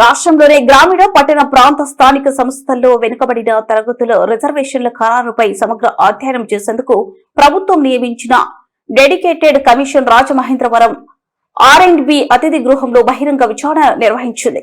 రాష్ట్రంలోని గ్రామీణ పట్టణ ప్రాంత స్థానిక సంస్థల్లో వెనుకబడిన తరగతుల రిజర్వేషన్ల ఖరారుపై సమగ్ర అధ్యయనం చేసేందుకు ప్రభుత్వం నియమించిన డెడికేటెడ్ కమిషన్ రాజమహేంద్రవరం R&B అతిథి గృహంలో బహిరంగ విచారణ నిర్వహించింది.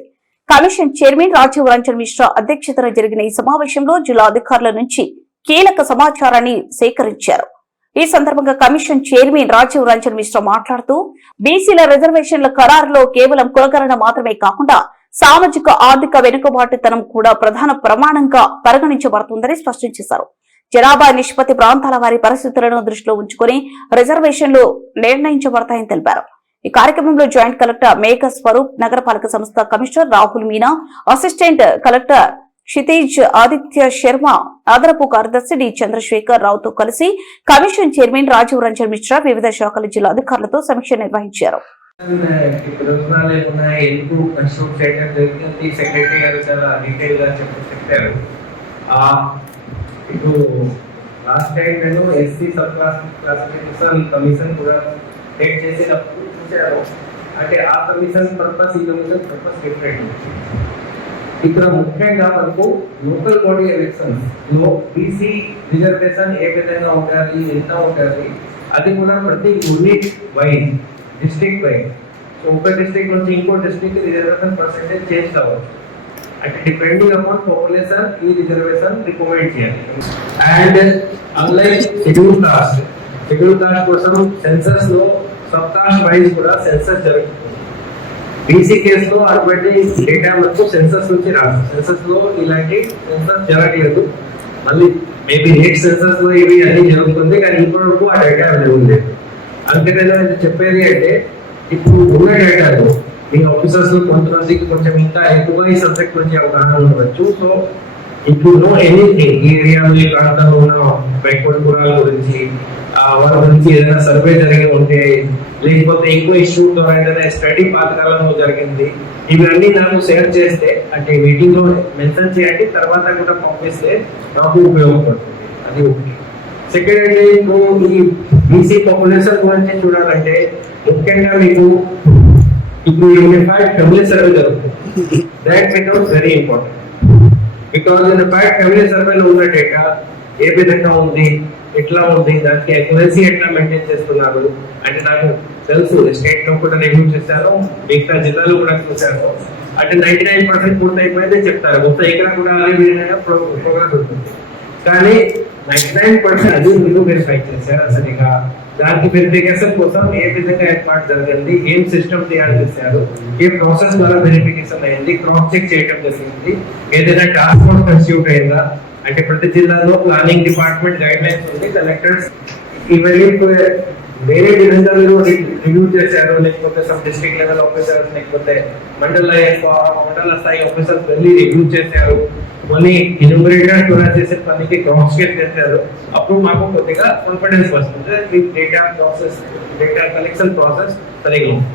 కమిషన్ చైర్మన్ రాజీవ్ రంజన్ మిశ్రా అధ్యక్షతన జరిగిన ఈ సమావేశంలో జిల్లా అధికారుల నుంచి కీలక సమాచారాన్ని సేకరించారు. ఈ సందర్భంగా కమిషన్ చైర్మన్ రాజీవ్ రంజన్ మిశ్రా మాట్లాడుతూ బీసీల రిజర్వేషన్ల ఖరారులో కేవలం కులగణన మాత్రమే కాకుండా సామాజిక ఆర్థిక వెనుకబాటుతనం కూడా ప్రధాన ప్రమాణంగా పరిగణించబడుతుందని స్పష్టం చేశారు. జనాభా నిష్పత్తి ప్రాంతాల వారి పరిస్థితులను దృష్టిలో ఉంచుకుని రిజర్వేషన్లు నిర్ణయించబడతాయని తెలిపారు. ఈ కార్యక్రమంలో జాయింట్ కలెక్టర్ మేఘ స్వరూప్, నగరపాలక సంస్థ commissioner Rahul Meena, assistant collector Kshitij Aditya Sharma, అదనపు కార్యదర్శి డి చంద్రశేఖర్ రావుతో కలిసి కమిషన్ చైర్మన్ రాజీవ్ రంజన్ మిశ్రా వివిధ శాఖల జిల్లా అధికారులతో సమీక్ష నిర్వహించారు. అంటే ఆ కమిషన్ పర్పస్, ఈ కమిషన్ పర్పస్ డిఫరెంట్. ఇక్కడ ముఖ్యంగా మనకు లోకల్ బాడీ ఎలక్షన్స్ లో బీసీ రిజర్వేషన్ ఏ విధంగా ఉండాలి, ఎంత ఉండాలి, అది కూడా ప్రతి unit wise, district wise. So ఒక డిస్ట్రిక్ట్ నుంచి ఇంకో డిస్ట్రిక్ట్ రిజర్వేషన్ పర్సెంటేజ్ చేంజ్ అవ్వచ్చు. అంటే డిపెండింగ్ అపాన్ పాపులేషన్ ఈ రిజర్వేషన్ రికమెండ్ చేయాలి. అండ్ అన్లైక్ షెడ్యూల్ కాస్ట్ కోసం సెన్సస్ లో సబ్ కాస్ట్ వైజ్ కూడా సెన్సస్ జరుగుతుంది. బీసీ కేసులో అటువంటి డేటా మనకు సెన్సస్ నుంచి రాదు. సెన్సస్ లో ఇలాంటి సెన్సస్ జరగలేదు. మళ్ళీ మేబీ నెక్స్ట్ సెన్సస్ లో ఇవి అన్ని జరుగుతుంది, కానీ ఇప్పటి వరకు ఆ డేటా అవైలబుల్ లేదు. అందుకనే నేను చెప్పేది అంటే ఇప్పుడు ఉన్న డేటాలో మీ ఆఫీసర్స్ లో కొంతమందికి కొంచెం ఇంకా ఎక్కువగా ఈ సబ్జెక్ట్ గురించి అవగాహన ఉండవచ్చు. So if you know anything ఈ ఏరియాలో, ఈ ప్రాంతంలో ఉన్న బ్యాక్వర్డ్ కులాల గురించి, వాళ్ళ గురించి ఏదైనా సర్వే జరిగి ఉంటే, లేకపోతే ఇంకో ఇష్యూ ద్వారా ఏదైనా స్టడీ పాతకాలంలో జరిగింది, ఇవన్నీ నాకు షేర్ చేస్తే, అంటే మీటింగ్ లో మెన్షన్ చేయండి, తర్వాత కూడా పంపిస్తే నాకు ఉపయోగపడుతుంది. అది ఒకటి. సెకండ్ అంటే ఇప్పుడు ఈ బీసీ పాపులేషన్ గురించి చూడాలంటే ముఖ్యంగా మీకు ఇప్పుడు యూనిఫైడ్ ఫ్యామిలీ సర్వే జరుగుతుంది. That becomes very important. Because unified family సర్వేలో ఉన్న డేటా ఏ విధంగా ఉంది, ఎట్లా ఉంది, దానికి అక్యురసీ ఎట్లా మెయింటైన్ చేస్తున్నారు అంటే నాకు తెలుసు. స్టేట్ లో కూడా రివ్యూ చేశాను, మిగతా జిల్లాలో కూడా చూశాను. అంటే 99% పూర్తి అయిపోయిందే చెప్తారు. మొత్తం ఇక్కడ కూడా అదే విధంగా ప్రోగ్రెస్ ఉంటుంది. కానీ 99% అది మీరు వెరిఫై చేశారు. సరిగా దానికి వెరిఫికేషన్ కోసం ఏ విధంగా ఏర్పాటు జరిగింది, ఏం సిస్టమ్ తయారు చేశారు, ఏ ప్రాసెస్ ద్వారా వెరిఫికేషన్ అయింది, క్రాస్ చెక్ చేయడం జరిగింది, ఏదైనా టాస్క్ ఫోర్స్ కన్స్టిట్యూట్ అయిందా, అంటే ప్రతి జిల్లాలో ప్లానింగ్ డిపార్ట్మెంట్ గైడ్ లైన్స్ ఉంది, కలెక్టర్స్ ఇవన్నీ వేరే విధంగా మీరు రివ్యూ చేశారు, లేకపోతే సబ్ డిస్ట్రిక్ట్ లెవెల్ ఆఫీసర్స్, లేకపోతే మండల స్థాయి ఆఫీసర్స్ వెళ్ళి రివ్యూ చేశారు, మళ్ళీ ఎన్యూమరేటర్ కూడా చేసే పనికి క్రాస్ చెక్ చేశారు. అప్పుడు మాకు కొద్దిగా కాన్ఫిడెన్స్ వస్తుంది data process, data collection process సరిగా ఉంది.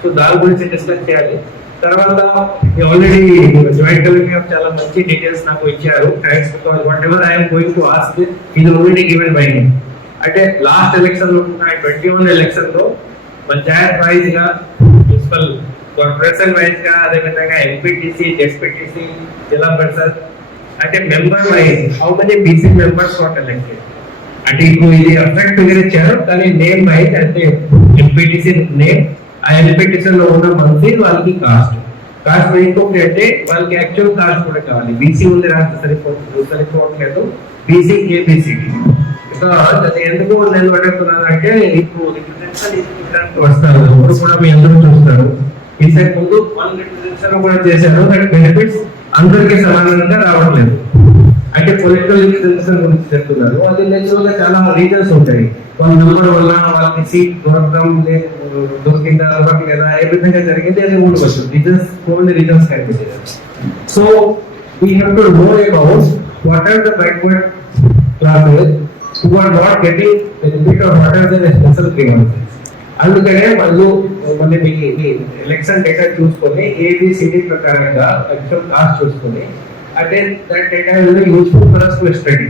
సో దాని గురించి డిస్కస్ చేయాలి. తర్వాత ఆల్రెడీ జాయింట్ కలెక్టర్ చాలా మంచి డీటెయిల్స్ నాకు ఇచ్చారు. Thanks, because what ever I'm going to ask ఇది ఆల్రెడీ గివెన్ బై మీ. అంటే లాస్ట్ ఎలక్షన్ లో 21 ఎలక్షన్ లో పంచాయత్ వైజ్ గా, మున్సిపల్ కార్పొరేషన్ వైజ్ గా, అదేవిధంగా ఎంపీటీసీ, జెడ్పీటీసీ, జిల్లా పరిషత్, అంటే member wise how many BC members got elected. అంటే ఇప్పుడు ఇది అఫెక్ట్ ఇచ్చారు, కానీ నేమ్ వైజ్ అంటే ఎంపీటీసీ నేమ్, ఆ ఎంపీటీసీ లో ఉన్న మంత్రి వాళ్ళకి కాస్ట్ ఇంకొకటి అంటే వాళ్ళకి యాక్చువల్ కాస్ట్ కూడా కావాలి. బీసీ ఉంది రాష్ట్ర సరిపోవట్లేదు, బీసీ ఏబిసిడి. అది ఎందుకు నేను అడుగుతున్నాను అంటే ఇప్పుడు వస్తారు, ఇప్పుడు కూడా మీ అందరూ చూస్తారు. ఈసారి ముందు 1 రిప్రజెంటేషన్ కూడా చేశారు, దట్ బెనిఫిట్స్ అందరికీ సమానంగా రావట్లేదు. అంటే పొలిటికల్ రిప్రజెంటేషన్ గురించి చెప్తున్నారు. అది నేచురల్ గా చాలా రీజన్స్ ఉంటాయి. వాళ్ళ నెంబర్ వల్ల వాళ్ళకి సీట్ దొరికిందా దొరకలేదా, ఏ విధంగా జరిగింది అది ఉండవచ్చు. రీజన్స్, కొన్ని రీజన్స్ కనిపించారు. So we have to know about what are the backward classes who are not getting benefit or what are the special grievances. అందుకనే మళ్ళీ మీ ఎలక్షన్ డేటా చూసుకొని ABCD ప్రకారంగా యాక్చువల్ కాస్ట్ చూసుకొని, అంటే that data will be useful for us to study.